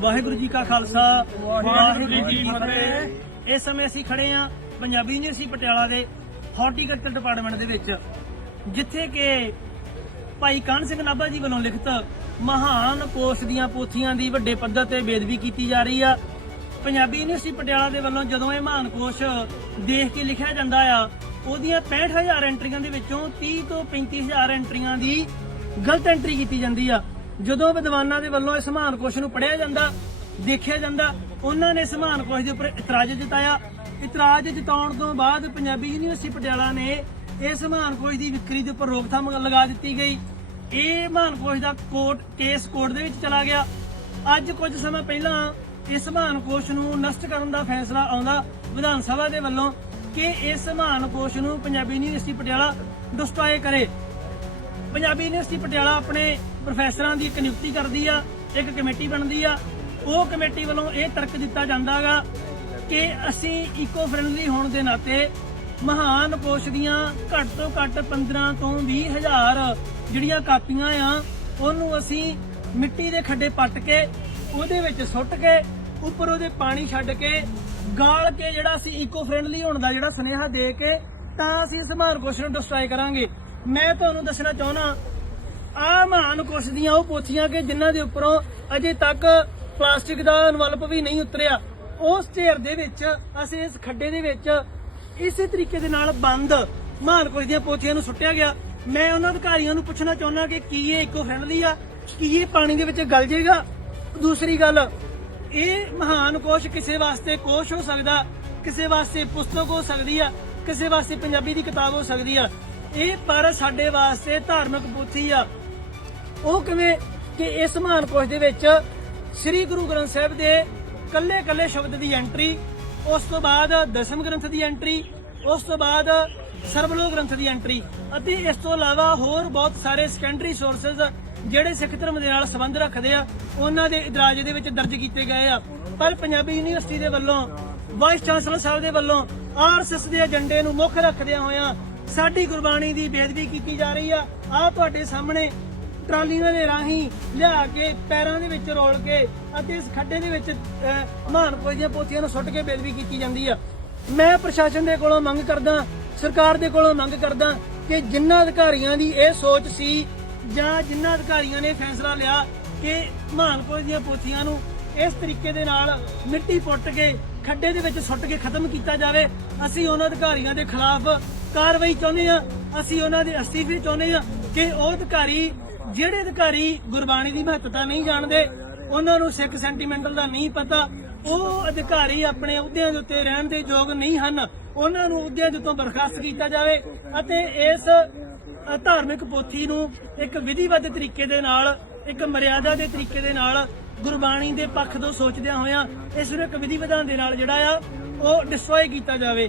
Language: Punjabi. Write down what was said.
ਵਾਹਿਗੁਰੂ ਜੀ ਕਾ ਖਾਲਸਾ ਵਾਹਿਗੁਰੂ ਜੀ ਕੀ ਫਤਿਹ। ਇਸ ਸਮੇਂ ਅਸੀਂ ਖੜੇ ਆ ਪੰਜਾਬੀ ਯੂਨੀਵਰਸਿਟੀ ਪਟਿਆਲਾ ਦੇ ਹਾਰਟੀਕਲਚਰ ਡਿਪਾਰਟਮੈਂਟ ਦੇ ਵਿੱਚ ਜਿੱਥੇ ਕਿ ਭਾਈ ਕਾਨ ਸਿੰਘ ਨਾਭਾ ਜੀ ਵੱਲੋਂ ਲਿਖਤ ਮਹਾਨ ਕੋਸ਼ ਦੀਆਂ ਪੋਥੀਆਂ ਦੀ ਵੱਡੇ ਪੱਧਰ ਤੇ ਬੇਦਬੀ ਕੀਤੀ ਜਾ ਰਹੀ ਆ। ਪੰਜਾਬੀ ਯੂਨੀਵਰਸਿਟੀ ਪਟਿਆਲਾ ਦੇ ਵੱਲੋਂ ਜਦੋਂ ਇਹ ਮਹਾਨ ਕੋਸ਼ ਦੇਖ ਕੇ ਲਿਖਿਆ ਜਾਂਦਾ ਆ ਉਹਦੀਆਂ 65000 ਐਂਟਰੀਆਂ ਦੇ ਵਿੱਚੋਂ 30 ਤੋਂ 35000 ਐਂਟਰੀਆਂ ਦੀ ਗਲਤ ਐਂਟਰੀ ਕੀਤੀ ਜਾਂਦੀ ਆ। ਜਦੋਂ ਵਿਦਵਾਨਾਂ ਦੇ ਵੱਲੋਂ ਇਸ ਮਹਾਨ ਕੋਸ਼ ਨੂੰ ਪੜ੍ਹਿਆ ਜਾਂਦਾ, ਦੇਖਿਆ ਜਾਂਦਾ, ਉਹਨਾਂ ਨੇ ਇਸ ਮਹਾਨ ਕੋਸ਼ ਦੇ ਉੱਪਰ ਇਤਰਾਜ਼ ਜਤਾਇਆ। ਇਤਰਾਜ਼ ਜਤਾਉਣ ਤੋਂ ਬਾਅਦ ਪੰਜਾਬੀ ਯੂਨੀਵਰਸਿਟੀ ਪਟਿਆਲਾ ਨੇ ਇਸ ਮਹਾਨ ਕੋਸ਼ ਦੀ ਵਿਕਰੀ ਦੇ ਉੱਪਰ ਰੋਕਥਾਮ ਲਗਾ ਦਿੱਤੀ ਗਈ। ਇਹ ਮਹਾਨ ਕੋਸ਼ ਦਾ ਕੋਰਟ, ਕੇਸ ਕੋਰਟ ਦੇ ਵਿੱਚ ਚਲਾ ਗਿਆ। ਅੱਜ ਕੁਝ ਸਮਾਂ ਪਹਿਲਾਂ ਇਸ ਮਹਾਨ ਕੋਸ਼ ਨੂੰ ਨਸ਼ਟ ਕਰਨ ਦਾ ਫੈਸਲਾ ਆਉਂਦਾ ਵਿਧਾਨ ਸਭਾ ਦੇ ਵੱਲੋਂ ਕਿ ਇਸ ਮਹਾਨ ਕੋਸ਼ ਨੂੰ ਪੰਜਾਬੀ ਯੂਨੀਵਰਸਿਟੀ ਪਟਿਆਲਾ ਡਿਸਟਰੋਏ ਕਰੇ। ਪੰਜਾਬੀ ਯੂਨੀਵਰਸਿਟੀ ਪਟਿਆਲਾ ਆਪਣੇ ਪ੍ਰੋਫੈਸਰਾਂ ਦੀ ਇੱਕ ਨਿਯੁਕਤੀ ਕਰਦੀ ਆ, ਇੱਕ ਕਮੇਟੀ ਬਣਦੀ ਆ। ਉਹ ਕਮੇਟੀ ਵੱਲੋਂ ਇਹ ਤਰਕ ਦਿੱਤਾ ਜਾਂਦਾਗਾ ਕਿ ਅਸੀਂ ਇਕੋ ਫ੍ਰੈਂਡਲੀ ਹੋਣ ਦੇ ਨਾਤੇ ਮਹਾਨ ਕੋਸ਼ ਦੀਆਂ ਘੱਟ ਤੋਂ ਘੱਟ 15 ਤੋਂ 20 ਹਜ਼ਾਰ ਜਿਹੜੀਆਂ ਕਾਪੀਆਂ ਆ, ਉਹਨੂੰ ਅਸੀਂ ਮਿੱਟੀ ਦੇ ਖੱਡੇ ਪੱਟ ਕੇ, ਉਹਦੇ ਵਿੱਚ ਸੁੱਟ ਕੇ, ਉੱਪਰ ਉਹਦੇ ਪਾਣੀ ਛੱਡ ਕੇ, ਗਾਲ ਕੇ ਜਿਹੜਾ ਅਸੀਂ ਇਕੋ ਫ੍ਰੈਂਡਲੀ ਹੋਣ ਦਾ ਜਿਹੜਾ ਸੁਨੇਹਾ ਦੇ ਕੇ, ਤਾਂ ਅਸੀਂ ਇਸ ਮਹਾਨ ਕੋਸ਼ ਨੂੰ ਡਿਸਟਰਾਏ ਕਰਾਂਗੇ। ਮੈਂ ਤੁਹਾਨੂੰ ਦੱਸਣਾ ਚਾਹੁੰਦਾ ਆ ਮਹਾਨ ਕੋਸ਼ ਦੀਆਂ ਉਹ ਪੋਥੀਆਂ ਕਿ ਜਿਨ੍ਹਾਂ ਦੇ ਉੱਪਰੋਂ ਅਜੇ ਤੱਕ ਪਲਾਸਟਿਕ ਦਾ ਇਨਵਲਪ ਵੀ ਨਹੀਂ ਉਤਰਿਆ। ਉਸ ਢੇਰ ਦੇ ਵਿੱਚ, ਅਸੀਂ ਇਸ ਖੱਡੇ ਦੇ ਵਿੱਚ ਇਸੇ ਤਰੀਕੇ ਦੇ ਨਾਲ ਬੰਦ ਮਹਾਨ ਕੋਸ਼ ਦੀਆਂ ਪੋਥੀਆਂ ਨੂੰ ਸੁੱਟਿਆ ਗਿਆ। ਮੈਂ ਉਹਨਾਂ ਅਧਿਕਾਰੀਆਂ ਨੂੰ ਪੁੱਛਣਾ ਚਾਹੁੰਦਾ ਕਿ ਕੀ ਇਹ ਇਕੋ ਫ੍ਰੈਂਡਲੀ ਆ? ਕੀ ਇਹ ਪਾਣੀ ਦੇ ਵਿੱਚ ਗਲ ਜਾਏਗਾ ਦੂਸਰੀ ਗੱਲ, ਇਹ ਮਹਾਨ ਕੋਸ਼ ਕਿਸੇ ਵਾਸਤੇ ਕੋਸ਼ ਹੋ ਸਕਦਾ, ਕਿਸੇ ਵਾਸਤੇ ਪੁਸਤਕ ਹੋ ਸਕਦੀ ਆ, ਕਿਸੇ ਵਾਸਤੇ ਪੰਜਾਬੀ ਦੀ ਕਿਤਾਬ ਹੋ ਸਕਦੀ ਆ। ਇਹ ਪਰ ਸਾਡੇ ਵਾਸਤੇ ਧਾਰਮਿਕ ਪੋਥੀ ਆ। ਉਹ ਕਿਵੇਂ ਕਿ ਇਸ ਮਹਾਨ ਕੋਸ਼ ਦੇ ਵਿੱਚ ਸ੍ਰੀ ਗੁਰੂ ਗ੍ਰੰਥ ਸਾਹਿਬ ਦੇ ਕੱਲੇ ਕੱਲੇ ਸ਼ਬਦ ਦੀ ਐਂਟਰੀ ਉਸ ਤੋਂ ਬਾਅਦ ਦਸਮ ਗ੍ਰੰਥ ਦੀ ਐਂਟਰੀ ਉਸ ਤੋਂ ਬਾਅਦ ਸਰਬਲੋ ਗ੍ਰੰਥ ਦੀ ਐਂਟਰੀ ਅਤੇ ਇਸ ਤੋਂ ਇਲਾਵਾ ਹੋਰ ਬਹੁਤ ਸਾਰੇ ਸੈਕੰਡਰੀ ਸੋਰਸਸ ਜਿਹੜੇ ਸਿੱਖ ਧਰਮ ਦੇ ਨਾਲ ਸੰਬੰਧ ਰੱਖਦੇ ਆ, ਉਹਨਾਂ ਦੇ ਇਦਰਾਜ ਦੇ ਵਿੱਚ ਦਰਜ ਕੀਤੇ ਗਏ ਆ। ਪਰ ਪੰਜਾਬੀ ਯੂਨੀਵਰਸਿਟੀ ਦੇ ਵੱਲੋਂ, ਵਾਈਸ ਚਾਂਸਲਰ ਸਾਹਿਬ ਦੇ ਵੱਲੋਂ ਆਰਐਸਐਸ ਦੇ ਏਜੰਡੇ ਨੂੰ ਮੁੱਖ ਰੱਖਦਿਆਂ ਹੋਇਆਂ ਸਾਡੀ ਗੁਰਬਾਣੀ ਦੀ ਬੇਦਬੀ ਕੀਤੀ ਜਾ ਰਹੀ ਆ। ਆ ਤੁਹਾਡੇ ਸਾਹਮਣੇ ਟਰਾਲੀਆਂ ਦੇ ਰਾਹੀਂ ਲਿਆ ਕੇ ਪੈਰਾਂ ਦੇ ਵਿੱਚ ਰੋਲ ਕੇ ਅਤੇ ਇਸ ਖੱਡੇ ਦੇ ਵਿੱਚ ਮਹਾਨਪੁਰ ਦੀਆਂ ਪੋਥੀਆਂ ਨੂੰ ਸੁੱਟ ਕੇ ਬੇਦਬੀ ਕੀਤੀ ਜਾਂਦੀ ਆ। ਮੈਂ ਪ੍ਰਸ਼ਾਸਨ ਦੇ ਕੋਲੋਂ ਮੰਗ ਕਰਦਾ, ਸਰਕਾਰ ਦੇ ਕੋਲੋਂ ਮੰਗ ਕਰਦਾ ਕਿ ਜਿਨ੍ਹਾਂ ਅਧਿਕਾਰੀਆਂ ਦੀ ਇਹ ਸੋਚ ਸੀ ਜਾਂ ਜਿਨ੍ਹਾਂ ਅਧਿਕਾਰੀਆਂ ਨੇ ਫੈਸਲਾ ਲਿਆ ਕਿ ਮਹਾਨਪੁਰ ਦੀਆਂ ਪੋਥੀਆਂ ਨੂੰ ਇਸ ਤਰੀਕੇ ਦੇ ਨਾਲ ਮਿੱਟੀ ਪੁੱਟ ਕੇ ਖੱਡੇ ਦੇ ਵਿੱਚ ਸੁੱਟ ਕੇ ਖਤਮ ਕੀਤਾ ਜਾਵੇ, ਅਸੀਂ ਉਹਨਾਂ ਅਧਿਕਾਰੀਆਂ ਦੇ ਖਿਲਾਫ ਕਾਰਵਾਈ ਚਾਹੁੰਦੇ ਆ ਅਸੀਂ ਉਹਨਾਂ ਦੇ ਅਸਤੀਫੇ ਚਾਹੁੰਦੇ ਆ ਕਿ ਉਹ ਅਧਿਕਾਰੀ, ਜਿਹੜੇ ਅਧਿਕਾਰੀ ਗੁਰਬਾਣੀ ਦੀ ਮਹੱਤਤਾ ਨਹੀਂ ਜਾਣਦੇ, ਉਹਨਾਂ ਨੂੰ ਸਿੱਖ ਸੈਂਟੀਮੈਂਟਲ ਦਾ ਨਹੀਂ ਪਤਾ, ਉਹ ਅਧਿਕਾਰੀ ਆਪਣੇ ਅਹੁਦਿਆਂ ਦੇ ਉੱਤੇ ਰਹਿਣ ਦੇ ਯੋਗ ਨਹੀਂ ਹਨ। ਉਹਨਾਂ ਨੂੰ ਅਹੁਦਿਆਂ ਦੇ ਉੱਤੋਂ ਬਰਖਾਸਤ ਕੀਤਾ ਜਾਵੇ ਅਤੇ ਇਸ ਧਾਰਮਿਕ ਪੋਥੀ ਨੂੰ ਇੱਕ ਵਿਧੀਵਤ ਤਰੀਕੇ ਦੇ ਨਾਲ, ਇੱਕ ਮਰਿਆਦਾ ਦੇ ਤਰੀਕੇ ਦੇ ਨਾਲ ਗੁਰਬਾਣੀ ਦੇ ਪੱਖ ਤੋਂ ਸੋਚਦਿਆਂ ਹੋਇਆਂ ਇਸ ਨੂੰ ਇੱਕ ਵਿਧੀ ਵਿਧਾਨ ਦੇ ਨਾਲ ਜਿਹੜਾ ਆ, ਉਹ ਡਿਸਟਰੋਏ ਕੀਤਾ ਜਾਵੇ।